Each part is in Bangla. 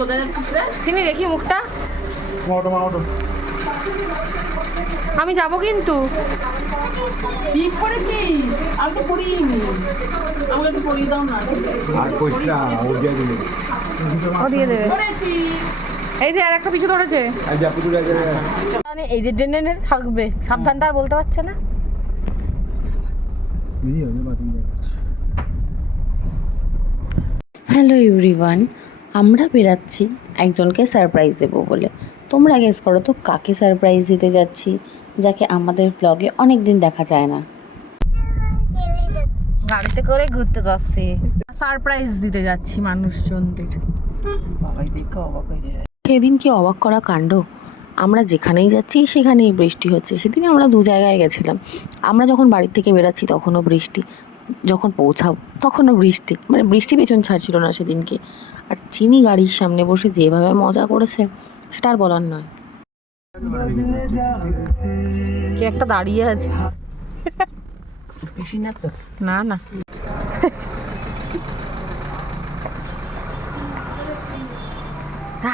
কোথায় যাচ্ছিস রে? চিনি দেখি মুখটা। আমি যাবো কিন্তু। টিপ পরেছিস? আমি তো পরিনি। আমাকে একটু পরিয়ে দাও না। ও দিয়ে দেবে। এই যে আর একটা পিছু ধরেছে। এই যে ডেনে থাকবে, সাবধানটা আর বলতে পারছে না। হ্যালো এভরিওয়ান, আমরা বেরাচ্ছি একজনকে সারপ্রাইজ দেবো বলে। তোমরা গেস করো তো কাকে সারপ্রাইজ দিতে যাচ্ছি, যাকে আমাদের ব্লগে অনেক দিন দেখা যায় না। গাড়িতে করে ঘুরতে যাচ্ছি, সারপ্রাইজ দিতে যাচ্ছি মানুষজনদের। সেদিন কি অবাক করা কাণ্ড, আমরা যেখানেই যাচ্ছি সেখানেই বৃষ্টি হচ্ছে। সেদিন আমরা দু জায়গায় গেছিলাম। আমরা যখন বাড়ির থেকে বেরাচ্ছি তখনও বৃষ্টি, যখন পৌঁছাবো তখনও বৃষ্টি, মানে বৃষ্টি পেছন ছাড়ছিল না সেদিনকে। আর চিনি গাড়ির সামনে বসে যেভাবে মজা করেছে সেটা আর বলার নয়। কে একটা দাঁড়িয়ে আছে, না না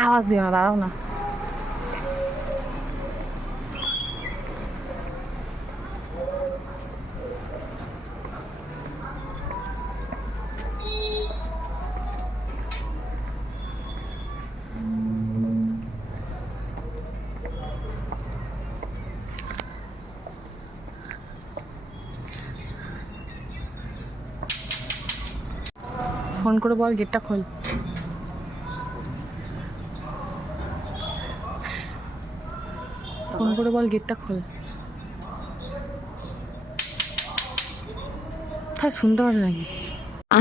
আওয়াজ দিও না, দাঁড়াও না। ফোন করে বল গেটটা খোল। ফোন করে বল গেটটা খোল। তাই শুনতে পারে নাকি?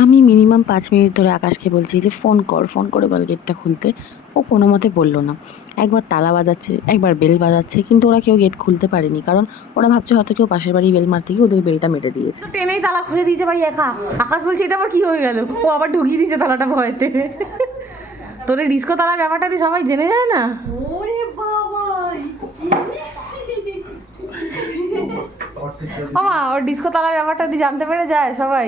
আমি মিনিমাম 5 মিনিট ধরে আকাশকে বলছি যে ফোন করে বল গেটটা খুলতে। ও কোনো মতে বললো না। একবার তালা বাজাচ্ছে, একবার বেল বাজাচ্ছে, কিন্তু ওরা কেউ গেট খুলতে পারেনি, কারণ ওরা ভাবছে হয়তো কেউ পাশের বাড়ি বেল মারতে গিয়ে ওদের বেলটা মেরে দিয়েছে। টেনেই তালা খুলে দিয়েছে ভাই একা। আকাশ বলছে এটা আবার কি হয়ে গেল, ও আবার ঢুকিয়ে দিয়েছে তালাটা ভয়তে। তোর এই ডিস্কো তালার ব্যাপারটা দিয়ে সবাই জেনে যায় না। ওরে বাবা, মামা ওর ডিস্কো তালার ব্যাপারটা দিয়ে জানতে পেরে যায় সবাই।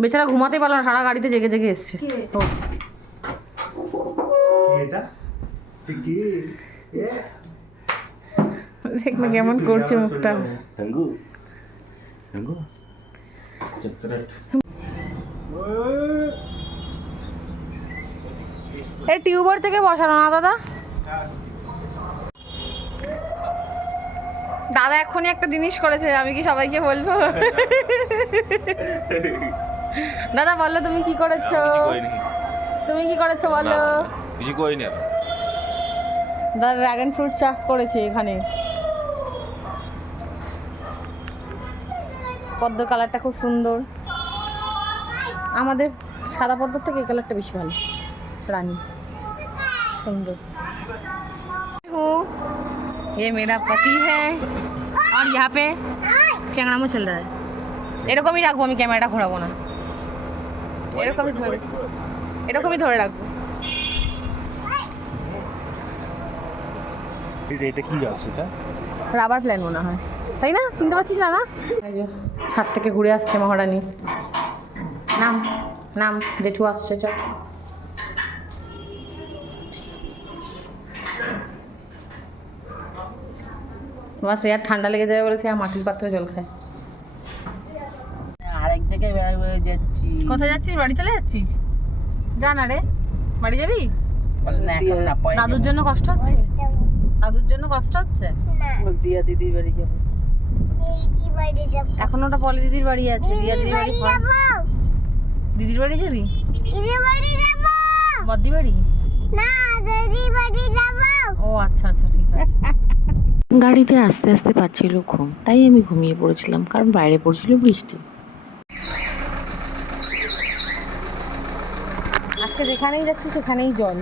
বেচারা ঘুমাতে পারলো না, সারা গাড়িতে জেগে জেগে এসছে। দেখ না কেমন করছে মুখটা। এই টিউবার থেকে বসানো না দাদা? দাদা এখনই একটা জিনিস করেছে, আমি কি সবাইকে বলবো? দাদা বলো তুমি কি করেছো? তুমি কি করেছো বলো? কিছু করিনি। দাদা ড্রাগন ফ্রুট চাষ করেছে এখানে। পদ্ম কালারটা খুব সুন্দর। আমাদের সাদা পদ্ম থেকে এই কালারটা বেশি ভালো, রানী সুন্দর। ये मेरा पति है और यहाँ पे চ্যাংড়ামো চল रहा है। এরকমই রাখবো, আমি ক্যামেরাটা ঘোরাবো না, এরকমই ধরে রাখবো। এটা কি গাছ? এটা রাবার প্ল্যান মনে হয়, তাই না? চিনতে পারছিস না? ছাদ থেকে ঘুরে আসছে মহারানী। নাম নাম জেঠু আসছে, চল। বাস আর ঠান্ডা লেগে যাবে বলেছে, আর মাটির পাত্রে জল খায়। আরেক জায়গায় বের যাচ্ছি। কোথায় যাচ্ছিস? বাড়ি চলে যাচ্ছিস? যা না রে, বাড়ি যাবি? দাদুর জন্য কষ্ট হচ্ছে? দাদুর জন্য কষ্ট হচ্ছে? দিয়া দিদির বাড়ি যাবো। এখন ওটা পলি দিদির বাড়ি আছে। দিয়া দিদির বাড়ি, দিদির বাড়ি যাবি? বদ্দি বাড়ি? ও আচ্ছা আচ্ছা, ঠিক আছে। গাড়িতে আস্তে আস্তে পাচ্ছিল ঘুম, তাই আমি ঘুমিয়ে পড়েছিলাম, কারণ বাইরে পড়ছিল বৃষ্টি। আজকে যেখানেই যাচ্ছি সেখানেই জল।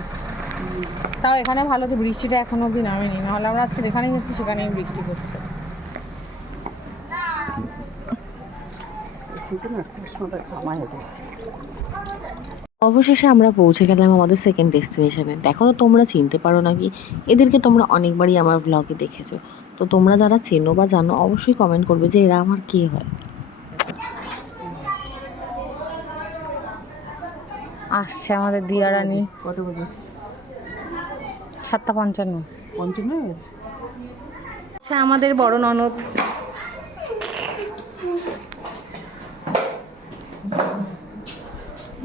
তাও এখানে ভালো যে বৃষ্টিটা এখনো অবধি নামেনি, নাহলে আমরা আজকে যেখানেই যাচ্ছি সেখানেই বৃষ্টি পড়ছে। অবশেষে আমরা পৌঁছে গেলাম আমাদের সেকেন্ড ডেস্টিনেশনে। দেখো তো তোমরা চিনতে পারো নাকি, এদেরকে তোমরা অনেকবারই আমার ব্লগে দেখেছো। তো তোমরা যারা চেনো বা জানো অবশ্যই কমেন্ট করবে যে এরা আমার কে হয়। আসছে আমাদের দিয়া রানী। কত বাজে? 7:55। 55 হয়ে গেছে। আচ্ছা আমাদের বড় ননদ।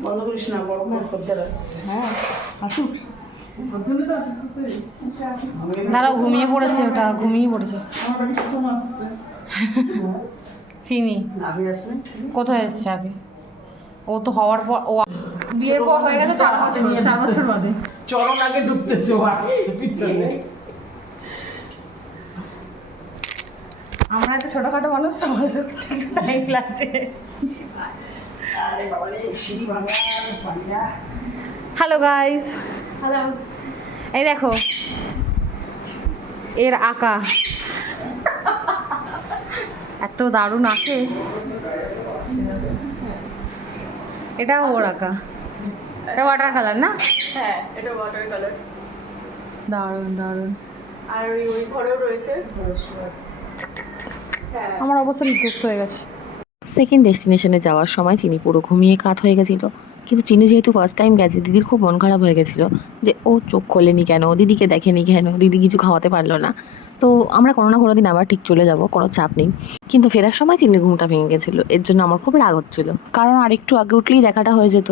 বন্ধ করিস না, বড় বড় খদ্দের আসছে। হ্যাঁ আসুক। দাঁড়াও, ঘুমিয়ে পড়েছে, ওটা ঘুমিয়ে পড়েছে। চিনি আবি আসলে কোথায় এসছে আগে? ও তো হওয়ার পর, ও বিয়ের পর হয়ে গেছে 4 বছর, 4 বছর বাদে। চরণ আগে ঢুকতেছে ও আসছে পিছনে। আমরা এত ছোটখাটো মানুষ তো আমাদের টাইম লাগছে। আরে বাবা রে, সিঁড়ি ভাঙা পানিয়া। Hello guys, hello. এই দেখো এর আঁকা, এত দারুণ আঁকে। এটা ওর আঁকা, এটা ওয়াটার কালার না? হ্যাঁ, এটা ওয়াটার কালার। দারুণ দারুণ। আর ওই ঘরেও রয়েছে। আমার অবস্থা বিধ্বস্ত হয়ে গেছে। সেকেন্ড ডেস্টিনেশনে যাওয়ার সময় চিনি পুরো ঘুমিয়ে কাত হয়ে গেছিলো, কিন্তু চিনি যেহেতু ফার্স্ট টাইম গেছে, দিদির খুব মন খারাপ হয়ে গেছিলো যে ও চোখ খোলেনি কেন, দিদিকে দেখেনি কেন, দিদি কিছু খাওয়াতে পারলো না। তো আমরা কোনো না কোনো দিন আবার ঠিক চলে যাব, কোনো চাপ নেই। কিন্তু ফেরার সময় চিনির ঘুমটা ভেঙে গেছিলো, এর জন্য আমার খুব রাগ হচ্ছিলো, কারণ আরেকটু আগে উঠলেই দেখাটা হয়ে যেত।